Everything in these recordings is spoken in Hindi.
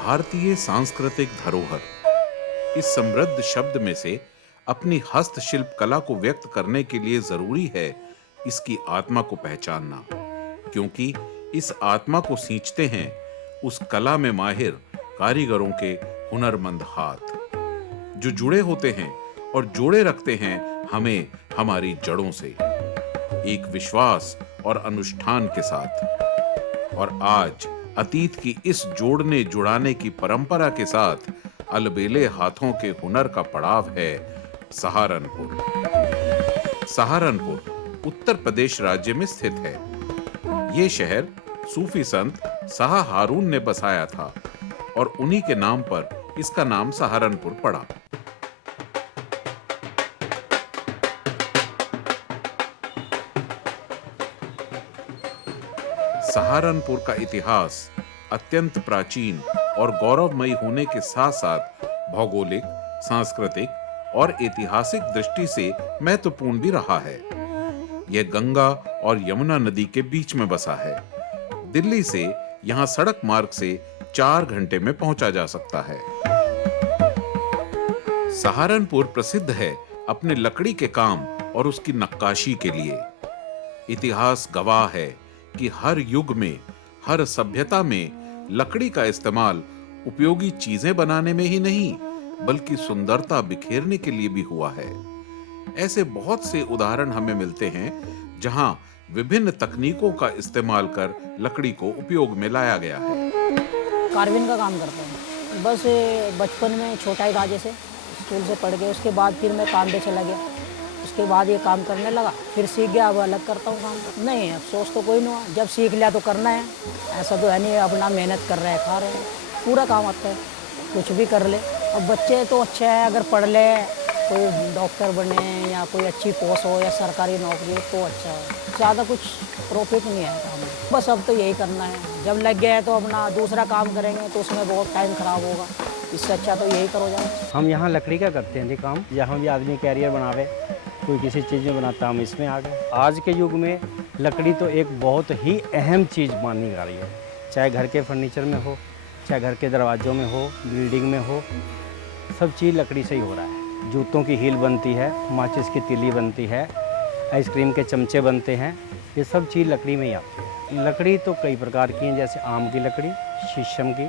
भारतीय सांस्कृतिक धरोहर इस समृद्ध शब्द में से अपनी हस्तशिल्प कला को व्यक्त करने के लिए जरूरी है इसकी आत्मा को पहचानना, क्योंकि इस आत्मा को सींचते हैं उस कला में माहिर कारीगरों के हुनरमंद हाथ, जो जुड़े होते हैं और जोड़े रखते हैं हमें हमारी जड़ों से, एक विश्वास और अनुष्ठान के साथ। और आज अतीत की इस जोड़ने जुड़ाने की परंपरा के साथ अलबेले हाथों के हुनर का पड़ाव है सहारनपुर। सहारनपुर उत्तर प्रदेश राज्य में स्थित है। ये शहर सूफी संत शाह हारून ने बसाया था और उन्हीं के नाम पर इसका नाम सहारनपुर पड़ा। सहारनपुर का इतिहास अत्यंत प्राचीन और गौरवमयी होने के साथ साथ भौगोलिक, सांस्कृतिक और ऐतिहासिक दृष्टि से महत्वपूर्ण भी रहा है। यह गंगा और यमुना नदी के बीच में बसा है। दिल्ली से यहां सड़क मार्ग से 4 घंटे में पहुंचा जा सकता है। सहारनपुर प्रसिद्ध है अपने लकड़ी के काम और उसकी नक्काशी के लिए। इतिहास गवाह है कि हर युग में, हर सभ्यता में लकड़ी का इस्तेमाल उपयोगी चीजें बनाने में ही नहीं, बल्कि सुंदरता बिखेरने के लिए भी हुआ है। ऐसे बहुत से उदाहरण हमें मिलते हैं जहां विभिन्न तकनीकों का इस्तेमाल कर लकड़ी को उपयोग में लाया गया है। कार्विंग का काम करते हैं। बस बचपन में छोटा ही था, जैसे स्कूल से पढ़ गए, उसके बाद फिर मैं काम पे चला गया। उसके बाद ये काम करने लगा, फिर सीख गया, अब अलग करता हूँ काम। नहीं, अफसोस तो कोई नहीं हुआ, जब सीख लिया तो करना है। ऐसा तो है नहीं अपना मेहनत कर रहे हैं, खा रहे हैं, पूरा काम आता है, कुछ भी कर ले। अब बच्चे तो अच्छे हैं, अगर पढ़ ले, कोई डॉक्टर बने या कोई अच्छी पोस्ट हो या सरकारी नौकरी हो तो अच्छा है। ज़्यादा कुछ प्रॉफिट नहीं है काम में, बस अब तो यही करना है। जब लग गया है तो अपना दूसरा काम करेंगे तो उसमें बहुत टाइम खराब होगा, इससे अच्छा तो यही करो जाए। हम यहाँ लकड़ी का करते हैं जी काम। यहाँ भी आदमी कैरियर बनावे, कोई किसी चीज़ में बनाता, हम इसमें आ गए। आज के युग में लकड़ी तो एक बहुत ही अहम चीज़ मानी जा रही है, चाहे घर के फर्नीचर में हो, चाहे घर के दरवाज़ों में हो, बिल्डिंग में हो, सब चीज़ लकड़ी से ही हो रहा है। जूतों की हील बनती है, माचिस की तीली बनती है, आइसक्रीम के चमचे बनते हैं, ये सब चीज़ लकड़ी में ही आती है। लकड़ी तो कई प्रकार की हैं, जैसे आम की लकड़ी, शीशम की,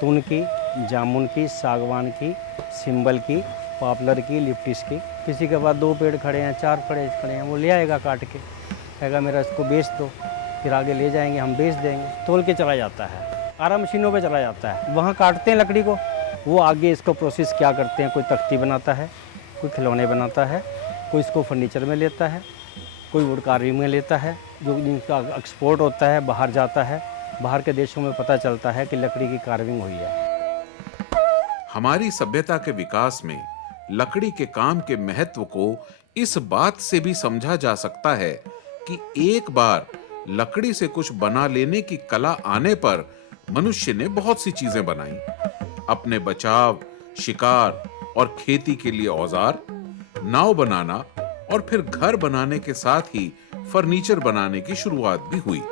तुन की, जामुन की, सागवान की, सिंबल की, पॉपुलर की, लिप्टिस की। किसी के पास 2 पेड़ खड़े हैं, 4 पेड़ खड़े हैं, वो ले आएगा काट के, कहेगा मेरा इसको बेच दो, फिर आगे ले जाएंगे, हम बेच देंगे। तोल के चला जाता है, आरा मशीनों पे चला जाता है, वहाँ काटते हैं लकड़ी को, वो आगे इसको प्रोसेस क्या करते हैं, कोई तख्ती बनाता है, कोई खिलौने बनाता है, कोई इसको फर्नीचर में लेता है, कोई वुड कार्विंग में लेता है, जो जिनका एक्सपोर्ट होता है, बाहर जाता है, बाहर के देशों में पता चलता है कि लकड़ी की कार्विंग हुई है। हमारी सभ्यता के विकास में लकड़ी के काम के महत्व को इस बात से भी समझा जा सकता है कि एक बार लकड़ी से कुछ बना लेने की कला आने पर मनुष्य ने बहुत सी चीजें बनाई। अपने बचाव, शिकार और खेती के लिए औजार, नाव बनाना और फिर घर बनाने के साथ ही फर्नीचर बनाने की शुरुआत भी हुई।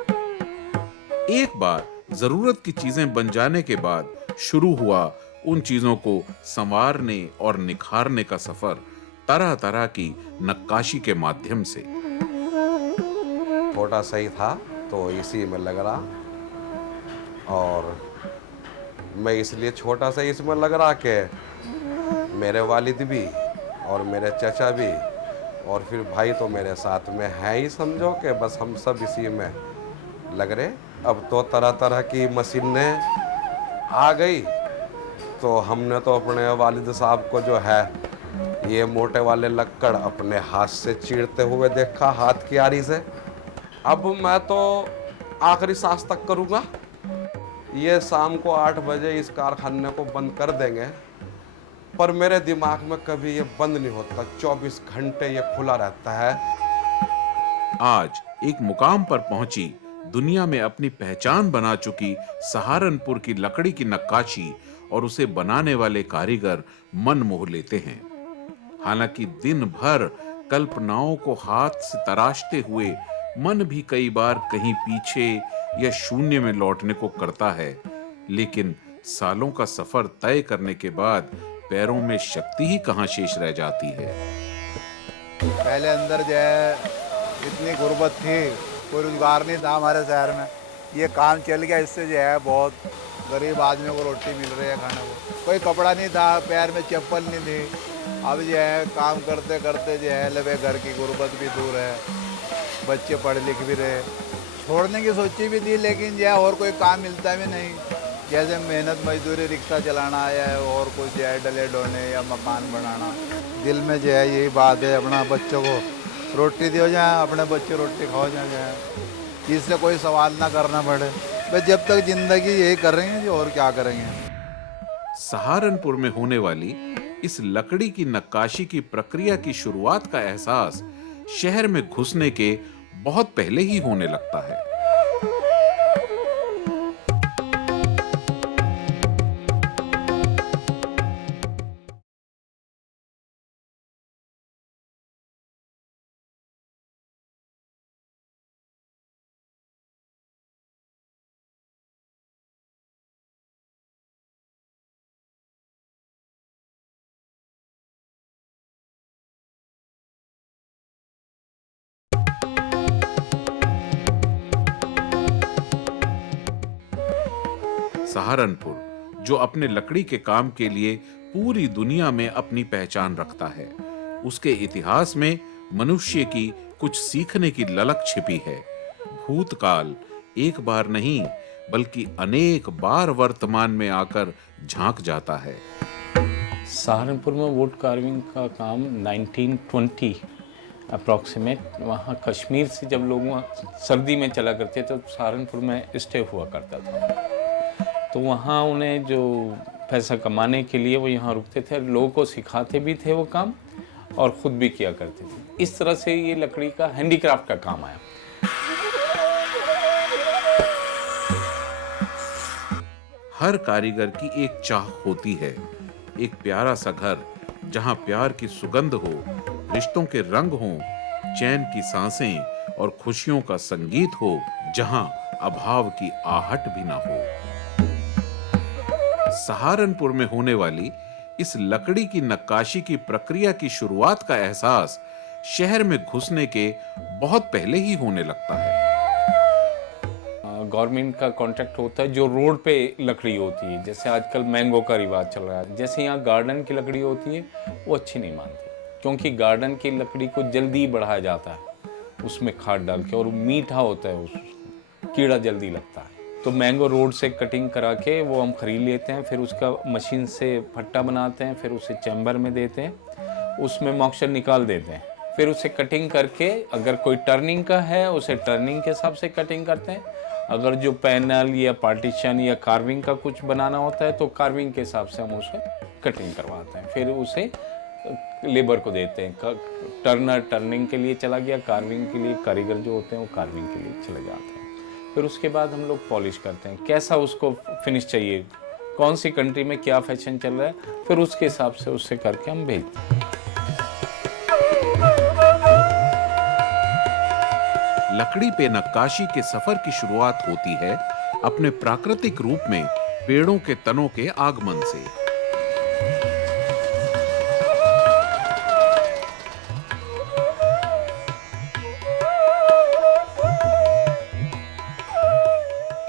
एक बार जरूरत की चीजें बन जाने के बाद शुरू हुआ उन चीजों को संवारने और निखारने का सफर तरह तरह की नक्काशी के माध्यम से। छोटा सही था तो इसी में लग रहा, और मैं इसलिए छोटा सा इसमें लग रहा कि मेरे वालिद भी और मेरे चाचा भी और फिर भाई तो मेरे साथ में है ही, समझो कि बस हम सब इसी में लग रहे। अब तो तरह तरह की मशीनें आ गई, तो हमने तो अपने वालिद साहब को जो है ये मोटे वाले लक्कड़ अपने हाथ से चीरते हुए देखा, हाथ की आरी से। अब मैं तो आखिरी सांस तक करूँगा। ये शाम को 8 बजे इस कारखाने को बंद कर देंगे, पर मेरे दिमाग में कभी ये बंद नहीं होता, 24 घंटे ये खुला रहता है। आज एक मुकाम पर पहुंची, दुनिया में अपनी पहचान बना चुकी सहारनपुर की लकड़ी की नक्काशी और उसे बनाने वाले कारीगर मन मोह लेते हैं। हालांकि दिन भर कल्पनाओं को हाथ से तराशते हुए मन भी कई बार कहीं पीछे या शून्य में लौटने को करता है, लेकिन सालों का सफर तय करने के बाद पैरों में शक्ति ही कहां शेष रह जाती है। पहले अंदर जो है इतनी गुर्बत थी, कोई रोजगार नहीं था हमारे शहर में। ये काम चल गया, इससे जो है बहुत गरीब आदमियों को रोटी मिल रही है खाने को। कोई कपड़ा नहीं था, पैर में चप्पल नहीं थी। अब जो है काम करते करते जो है लगे घर की गुर्बत भी दूर है, बच्चे पढ़ लिख भी रहे। छोड़ने की सोची भी थी, लेकिन जो है और कोई काम मिलता भी नहीं। जैसे मेहनत मजदूरी, रिक्शा चलाना या और कुछ जो है डले डोने या मकान बनाना। दिल में जो है यही बात है, अपना बच्चों को रोटी दियो जाए, अपने बच्चे रोटी खाओ जाए, इससे कोई सवाल ना करना पड़े। बस जब तक जिंदगी यही कर रहे हैं जी, और क्या करेंगे। सहारनपुर में होने वाली इस लकड़ी की नक्काशी की प्रक्रिया की शुरुआत का एहसास शहर में घुसने के बहुत पहले ही होने लगता है। सहारनपुर, जो अपने लकड़ी के काम के लिए पूरी दुनिया में अपनी पहचान रखता है, उसके इतिहास में मनुष्य की कुछ सीखने की ललक छिपी है। भूतकाल एक बार नहीं बल्कि अनेक बार वर्तमान में आकर झांक जाता है। सहारनपुर में वुड कार्विंग का काम 1920 अप्रॉक्सीमेट, वहाँ कश्मीर से जब लोग वहाँ सर्दी में चला करते तो सहारनपुर में स्टे हुआ करता था। तो वहाँ उन्हें जो पैसा कमाने के लिए वो यहाँ रुकते थे, लोगों को सिखाते भी थे वो काम और ख़ुद भी किया करते थे। इस तरह से ये लकड़ी का हैंडीक्राफ्ट का काम आया। हर कारीगर की एक चाह होती है, एक प्यारा सा घर जहां प्यार की सुगंध हो, रिश्तों के रंग हो, चैन की सांसें और खुशियों का संगीत हो, जहां अभाव की आहट भी ना हो। सहारनपुर में होने वाली इस लकड़ी की नक्काशी की प्रक्रिया की शुरुआत का एहसास शहर में घुसने के बहुत पहले ही होने लगता है। गवर्नमेंट का कॉन्ट्रैक्ट होता है जो रोड पे लकड़ी होती है, जैसे आजकल मैंगो का रिवाज चल रहा है। जैसे यहाँ गार्डन की लकड़ी होती है वो अच्छी नहीं मानती, क्योंकि गार्डन की लकड़ी को जल्दी बढ़ाया जाता है उसमें खाद डाल के, और मीठा होता है, उस कीड़ा जल्दी लगता है। तो मैंगो रोड से कटिंग करा के वो हम खरीद लेते हैं, फिर उसका मशीन से फट्टा बनाते हैं, फिर उसे चैम्बर में देते हैं, उसमें मॉइस्चर निकाल देते हैं, फिर उसे कटिंग करके अगर कोई टर्निंग का है उसे टर्निंग के हिसाब से कटिंग करते हैं। अगर जो पैनल या पार्टीशन या कार्विंग का कुछ बनाना होता है तो कार्विंग के हिसाब से हम उसे कटिंग करवाते हैं, फिर उसे लेबर को देते हैं। टर्नर टर्निंग के लिए चला गया, कार्विंग के लिए कारीगर जो होते हैं वो कार्विंग के लिए चले जाते हैं। फिर उसके बाद हम लोग पॉलिश करते हैं, कैसा उसको फिनिश चाहिए, कौन सी कंट्री में क्या फैशन चल रहा है, फिर उसके हिसाब से उससे करके हम भेजते हैं। लकड़ी पे नक्काशी के सफर की शुरुआत होती है अपने प्राकृतिक रूप में पेड़ों के तनों के आगमन से।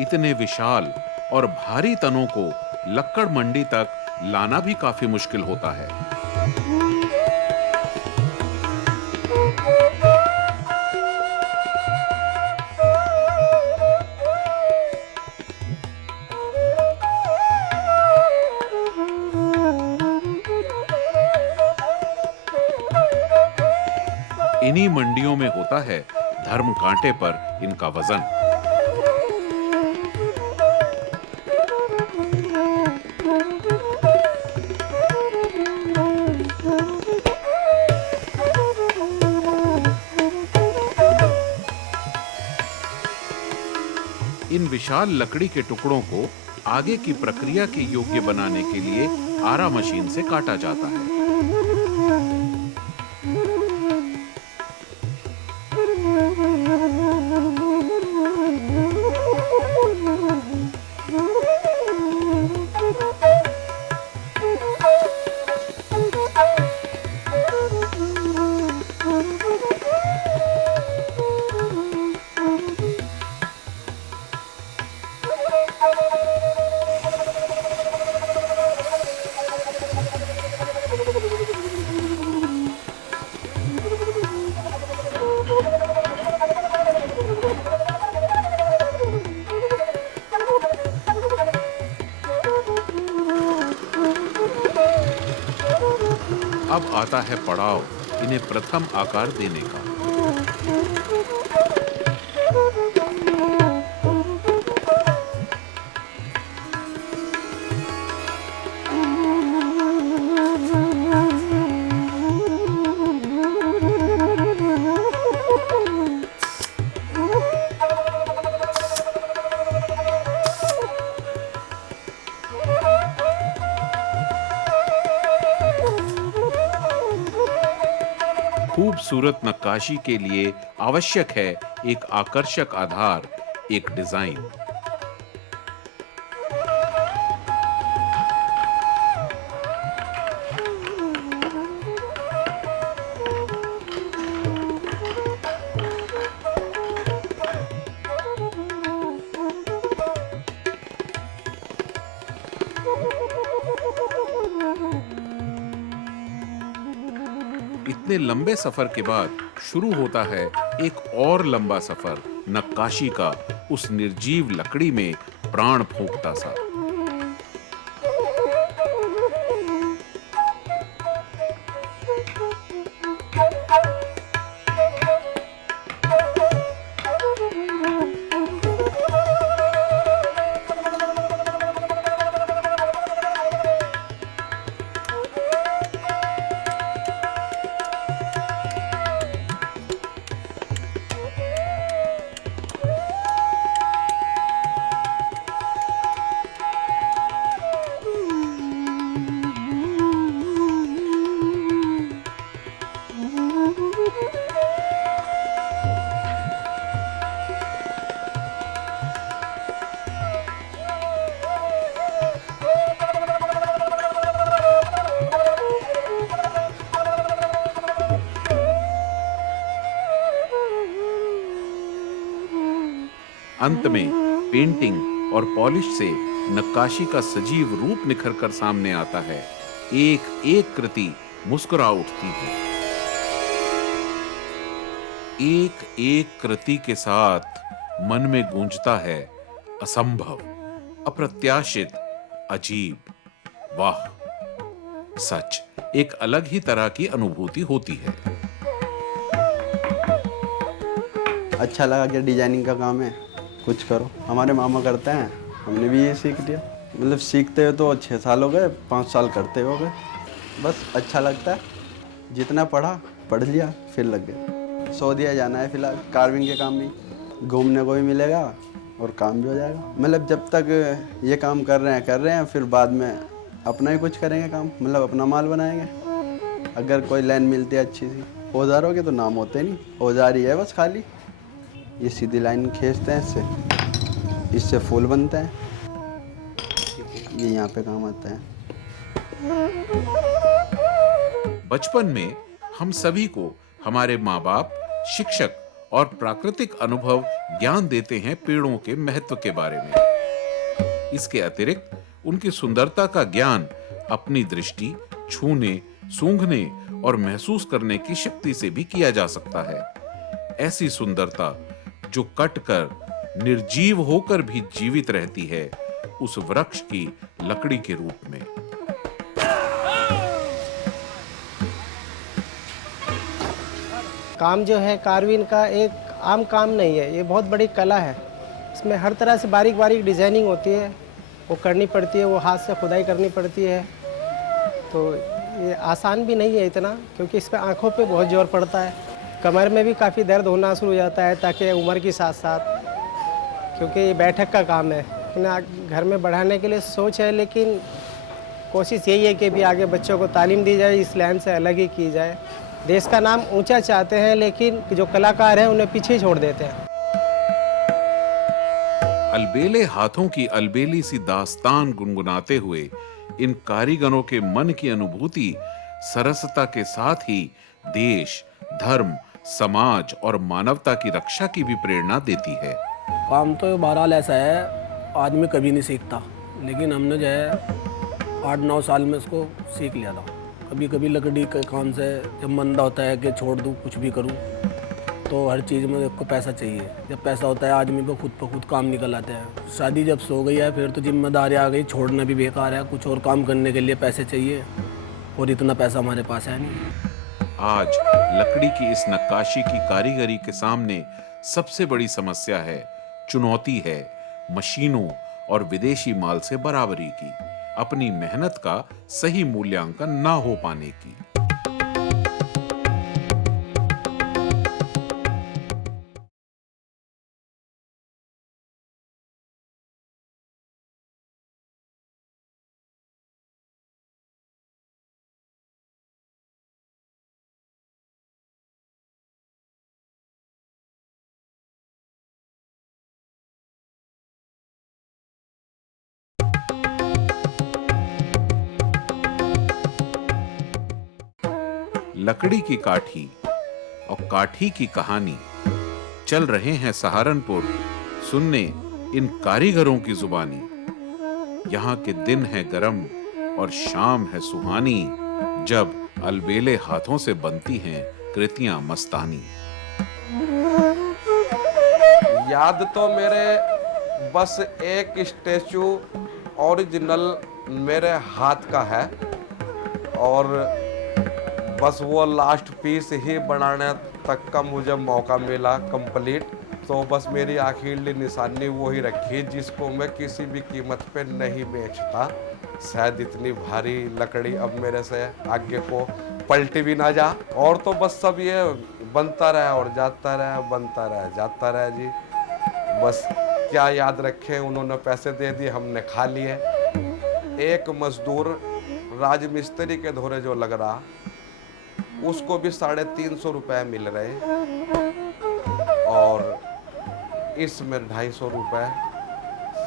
इतने विशाल और भारी तनों को लक्कड़ मंडी तक लाना भी काफी मुश्किल होता है। इन्हीं मंडियों में होता है धर्म कांटे पर इनका वजन। इन विशाल लकड़ी के टुकड़ों को आगे की प्रक्रिया के योग्य बनाने के लिए आरा मशीन से काटा जाता है। अब आता है पड़ाव इन्हें प्रथम आकार देने का। खूबसूरत नक्काशी के लिए आवश्यक है एक आकर्षक आधार, एक डिजाइन। इतने लंबे सफर के बाद शुरू होता है एक और लंबा सफर, नक्काशी का उस निर्जीव लकड़ी में प्राण फूंकता सा। अंत में पेंटिंग और पॉलिश से नक्काशी का सजीव रूप निखर कर सामने आता है। एक एक कृति मुस्कुरा उठती है। एक एक कृति के साथ मन में गूंजता है असंभव, अप्रत्याशित, अजीब। वाह, सच एक अलग ही तरह की अनुभूति होती है। अच्छा लगा कि डिजाइनिंग का काम है, कुछ करो। हमारे मामा करते हैं, हमने भी ये सीख लिया। मतलब सीखते हुए तो 6 साल हो गए, 5 साल करते हो गए। बस अच्छा लगता है, जितना पढ़ लिया फिर लग गए। सऊदीया जाना है फिलहाल कार्विंग के काम में, घूमने को भी मिलेगा और काम भी हो जाएगा। मतलब जब तक ये काम कर रहे हैं फिर बाद में अपना ही कुछ करेंगे काम, मतलब अपना माल बनाएंगे। अगर कोई लाइन मिलती है अच्छी सी। औजारों के तो नाम होते नहीं, औजार ही है बस खाली। ये सीधी लाइन खींचते हैं इससे फूल बनते हैं, ये यहाँ पे काम आता है। बचपन में हम सभी को हमारे माँ बाप, शिक्षक और प्राकृतिक अनुभव ज्ञान देते हैं पेड़ों के महत्व के बारे में। इसके अतिरिक्त उनकी सुंदरता का ज्ञान अपनी दृष्टि, छूने, सूंघने और महसूस करने की शक्ति से भी किया जा सकता है। ऐसी सुंदरता जो कटकर निर्जीव होकर भी जीवित रहती है, उस वृक्ष की लकड़ी के रूप में। काम जो है कार्विंग का एक आम काम नहीं है, ये बहुत बड़ी कला है। इसमें हर तरह से बारीक बारीक डिजाइनिंग होती है, वो करनी पड़ती है, वो हाथ से खुदाई करनी पड़ती है। तो ये आसान भी नहीं है इतना, क्योंकि इस पर आँखों पे बहुत जोर पड़ता है। कमर में भी काफ़ी दर्द होना शुरू हो जाता है, ताकि उम्र के साथ साथ, क्योंकि ये बैठक का काम है। घर में बढ़ाने के लिए सोच है, लेकिन कोशिश यही है कि भी आगे बच्चों को तालीम दी जाए, इस लाइन से अलग ही की जाए। देश का नाम ऊंचा चाहते हैं, लेकिन जो कलाकार हैं उन्हें पीछे छोड़ देते हैं। अलबेले हाथों की अलबेली सी दास्तान गुनगुनाते हुए इन कारीगरों के मन की अनुभूति सरसता के साथ ही देश, धर्म, समाज और मानवता की रक्षा की भी प्रेरणा देती है। काम तो बहरहाल ऐसा है, आदमी कभी नहीं सीखता, लेकिन हमने जो है 8-9 साल में इसको सीख लिया था। कभी कभी लकड़ी के काम से जब मंदा होता है कि छोड़ दूँ, कुछ भी करूँ, तो हर चीज़ में आपको पैसा चाहिए। जब पैसा होता है आदमी को खुद पर खुद काम निकल आते हैं। शादी जब सो गई है फिर तो जिम्मेदारी आ गई, छोड़ना भी बेकार है। कुछ और काम करने के लिए पैसे चाहिए, और इतना पैसा हमारे पास है नहीं। आज लकड़ी की इस नक्काशी की कारीगरी के सामने सबसे बड़ी समस्या है, चुनौती है मशीनों और विदेशी माल से बराबरी की, अपनी मेहनत का सही मूल्यांकन ना हो पाने की। लकड़ी की काठी और काठी की कहानी, चल रहे हैं सहारनपुर सुनने इन कारीगरों की जुबानी। यहाँ के दिन है गरम और शाम है सुहानी, जब अलबेले हाथों से बनती हैं कृतियां मस्तानी। याद तो मेरे बस एक स्टैचू ओरिजिनल मेरे हाथ का है, और बस वो लास्ट पीस ही बनाने तक का मुझे मौका मिला कंप्लीट। तो बस मेरी आखिरी निशानी वो ही रखी, जिसको मैं किसी भी कीमत पे नहीं बेचता। शायद इतनी भारी लकड़ी अब मेरे से आगे को पलटी भी ना जा, और तो बस सब ये बनता रहे और जाता रहे, बनता रहे जाता रहे जी। बस क्या याद रखें, उन्होंने पैसे दे दिए, हमने खा लिए। एक मजदूर राजमिस्त्री के धोरे जो लग रहा, उसको भी 350 रुपये मिल रहे, और इसमें 250 रुपये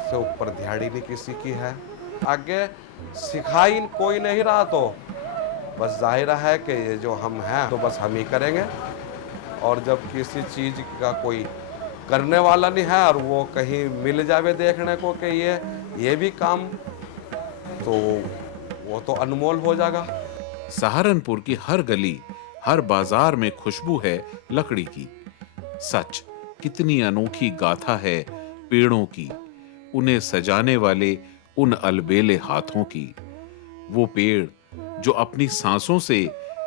से ऊपर दिहाड़ी नहीं किसी की है। आगे सिखाई कोई नहीं रहा, तो बस जाहिर है कि ये जो हम हैं तो बस हम ही करेंगे। और जब किसी चीज़ का कोई करने वाला नहीं है और वो कहीं मिल जावे देखने को कि ये भी काम, तो वो तो अनमोल हो जाएगा। सहारनपुर की हर गली, हर बाजार में खुशबू है लकड़ी की। सच, कितनी अनोखी गाथा है पेड़ों की, उन्हें सजाने वाले उन अलबेले हाथों की। वो पेड़ जो अपनी सांसों से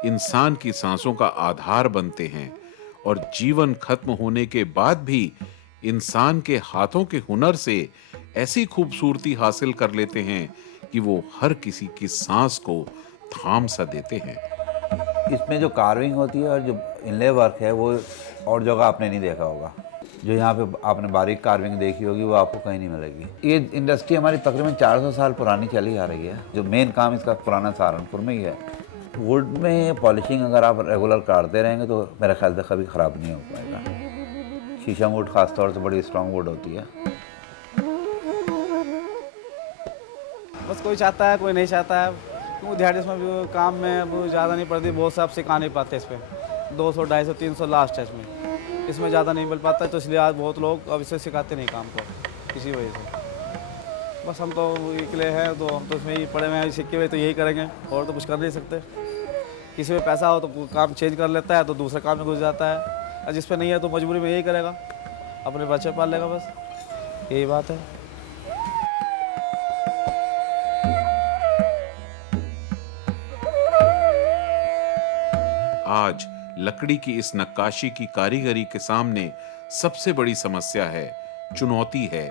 इंसान की सांसों का आधार बनते हैं, और जीवन खत्म होने के बाद भी इंसान के हाथों के हुनर से ऐसी खूबसूरती हासिल कर लेते हैं कि वो हर किसी की सांस को थाम सा देते हैं। इसमें जो कार्विंग होती है और जो इनले वर्क है, वो और जगह आपने नहीं देखा होगा। जो यहाँ पे आपने बारीक कार्विंग देखी होगी, वो आपको कहीं नहीं मिलेगी। ये इंडस्ट्री हमारी तकरीबन 400 साल पुरानी चली आ रही है। जो मेन काम इसका पुराना सहारनपुर में ही है। वुड में पॉलिशिंग अगर आप रेगुलर काटते रहेंगे तो मेरे ख्याल से कभी ख़राब नहीं हो पाएगा। शीशम वुड ख़ास तौर से बड़ी स्ट्रॉन्ग वुड होती है। बस कोई चाहता है, कोई नहीं चाहता है। क्योंकि दिहाड़ी इसमें भी काम में अब ज़्यादा नहीं पड़ती, बहुत साफ सिखा नहीं पाते। इस पर 200, 250, 300 लास्ट है इसमें ज़्यादा नहीं मिल पाता। तो इसलिए आज बहुत लोग अब इसे सिखाते नहीं काम को, इसी वजह से। बस हम तो निकले हैं, तो हम तो इसमें ही पड़े हुए हैं, सीखे हुए तो यही करेंगे, और तो कुछ कर नहीं सकते। किसी में पैसा हो तो काम चेंज कर लेता है, तो दूसरे काम में घुस जाता है, और जिस पे नहीं है तो मजबूरी में यही करेगा, अपने बच्चे पाल लेगा, बस यही बात है। आज लकड़ी की इस नक्काशी की कारीगरी के सामने सबसे बड़ी समस्या है, चुनौती है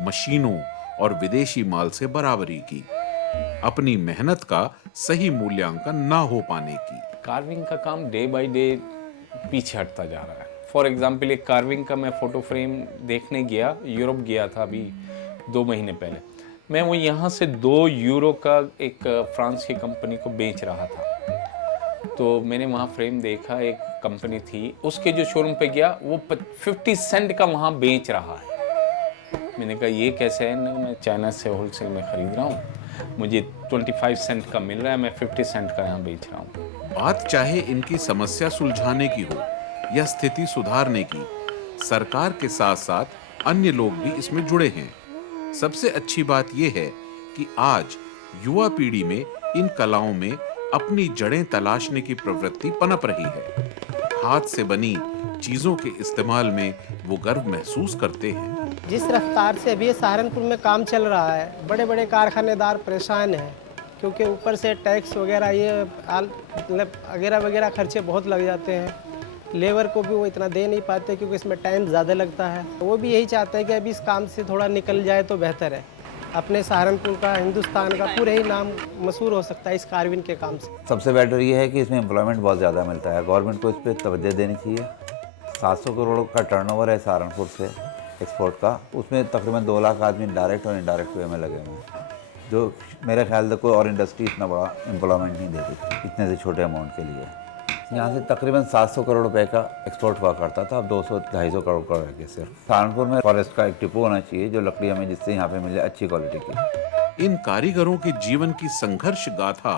मशीनों और विदेशी माल से बराबरी की, अपनी मेहनत का सही मूल्यांकन ना हो पाने की। कार्विंग का काम डे बाय डे पीछे हटता जा रहा है। फॉर एग्जांपल, एक कार्विंग का मैं फ़ोटो फ्रेम देखने गया, यूरोप गया था अभी 2 महीने पहले। मैं वो यहाँ से 2 यूरो का एक फ्रांस की कंपनी को बेच रहा था। तो मैंने वहाँ फ्रेम देखा, एक कंपनी थी, उसके जो शोरूम पे गया, वो 50 सेंट का वहाँ बेच रहा है। मैंने कहा ये कैसे है? मैं चाइना से होलसेल में ख़रीद रहा हूँ, मुझे 25 सेंट का मिल रहा है, मैं 50 सेंट का यहाँ बेच रहा हूँ। बात चाहे इनकी समस्या सुलझाने की हो या स्थिति सुधारने की, सरकार के साथ साथ अन्य लोग भी इसमें जुड़े हैं। सबसे अच्छी बात यह है कि आज युवा पीढ़ी में इन कलाओं में अपनी जड़ें तलाशने की प्रवृत्ति पनप रही है। हाथ से बनी चीजों के इस्तेमाल में वो गर्व महसूस करते हैं। जिस रफ्तार से अभी सहारनपुर में काम चल रहा है, बड़े बड़े कारखानेदार परेशान हैं। क्योंकि ऊपर से टैक्स वगैरह ये मतलब वगैरह वगैरह खर्चे बहुत लग जाते हैं। लेबर को भी वो इतना दे नहीं पाते क्योंकि इसमें टाइम ज़्यादा लगता है। वो भी यही चाहते हैं कि अभी इस काम से थोड़ा निकल जाए तो बेहतर है। अपने सहारनपुर का, हिंदुस्तान का पूरे ही नाम मशहूर हो सकता है इस कार्विन के काम से। सबसे बेटर ये है कि इसमें एम्प्लॉयमेंट बहुत ज़्यादा मिलता है। गवर्नमेंट को इस पर तवज्जो देनी चाहिए। 700 करोड़ का टर्नओवर है सहारनपुर से एक्सपोर्ट का, उसमें तकरीबन 2 लाख आदमी डायरेक्ट और इनडायरेक्ट वे में लगे हुए हैं, जो मेरे ख्याल से कोई और इंडस्ट्री इतना बड़ा एम्प्लॉयमेंट नहीं देती इतने से छोटे अमाउंट के लिए। यहाँ से तकरीबन 700 करोड़ रुपए का एक्सपोर्ट हुआ करता था, अब 200-250 करोड़ का रह गया सिर्फ। सहारनपुर में फॉरेस्ट का एक डिपो होना चाहिए जो लकड़ी हमें जिससे यहाँ पे मिले अच्छी क्वालिटी की। इन कारीगरों के जीवन की संघर्ष गाथा,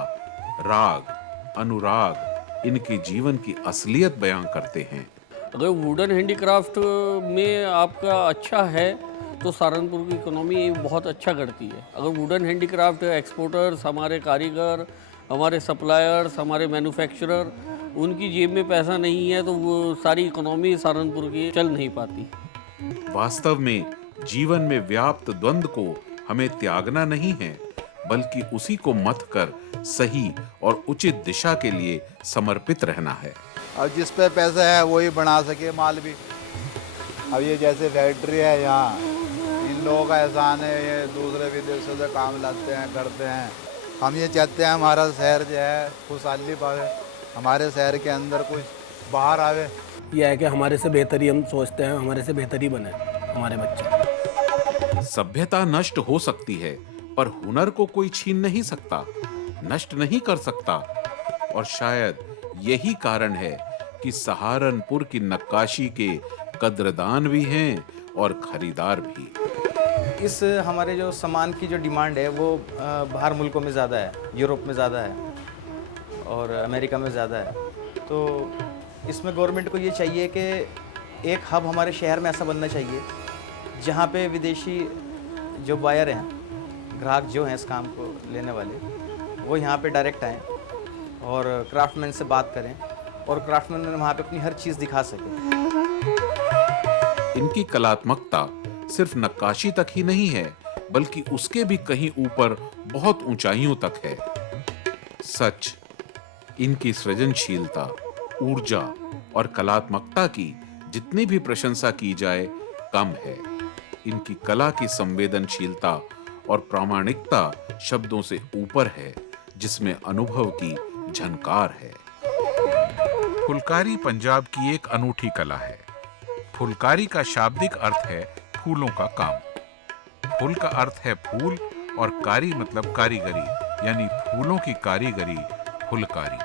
राग, अनुराग इनके जीवन की असलियत बयां करते हैं। अगर वुडन हैंडीक्राफ्ट में आपका अच्छा है तो सहारनपुर की इकोनॉमी बहुत अच्छा करती है। अगर वुडन हैंडीक्राफ्ट एक्सपोर्टर्स, हमारे कारीगर, हमारे सप्लायर्स, हमारे मैन्युफैक्चरर, उनकी जेब में पैसा नहीं है तो वो सारी इकोनॉमी सहारनपुर की चल नहीं पाती। वास्तव में जीवन में व्याप्त द्वंद्व को हमें त्यागना नहीं है, बल्कि उसी को मथ कर सही और उचित दिशा के लिए समर्पित रहना है। अब जिस पे पैसा है वही बना सके माल भी। अब ये जैसे फैक्ट्री है यहाँ, इन लोगों का एहसान है, ये दूसरे विदेशों से काम लाते हैं, करते हैं। हम ये चाहते हैं हमारा शहर जो है खुशहाली पावे, हमारे शहर के अंदर कुछ बाहर आवे। यह है कि हमारे से बेहतर ही हम सोचते हैं, हमारे से बेहतर ही बने हमारे बच्चे। सभ्यता नष्ट हो सकती है पर हुनर को कोई छीन नहीं सकता, नष्ट नहीं कर सकता। और शायद यही कारण है कि सहारनपुर की नक्काशी के कद्रदान भी हैं और खरीदार भी। इस हमारे जो सामान की जो डिमांड है वो बाहर मुल्कों में ज़्यादा है, यूरोप में ज़्यादा है और अमेरिका में ज़्यादा है। तो इसमें गवर्नमेंट को ये चाहिए कि एक हब हमारे शहर में ऐसा बनना चाहिए जहाँ पे विदेशी जो बायर हैं, ग्राहक जो हैं इस काम को लेने वाले, वो यहाँ पे डायरेक्ट आएँ और क्राफ्टमैन से बात करें और क्राफ्टमैन वहाँ पे अपनी हर चीज़ दिखा सकें। इनकी कलात्मकता सिर्फ नक्काशी तक ही नहीं है, बल्कि उसके भी कहीं ऊपर बहुत ऊंचाइयों तक है। सच, इनकी सृजनशीलता, ऊर्जा और कलात्मकता की जितनी भी प्रशंसा की जाए कम है। इनकी कला की संवेदनशीलता और प्रामाणिकता शब्दों से ऊपर है, जिसमें अनुभव की झनकार है। फुलकारी पंजाब की एक अनूठी कला है। फुलकारी का शाब्दिक अर्थ है फूलों का काम। फुल का अर्थ है फूल और कारी मतलब कारीगरी, यानी फूलों की कारीगरी फुलकारी।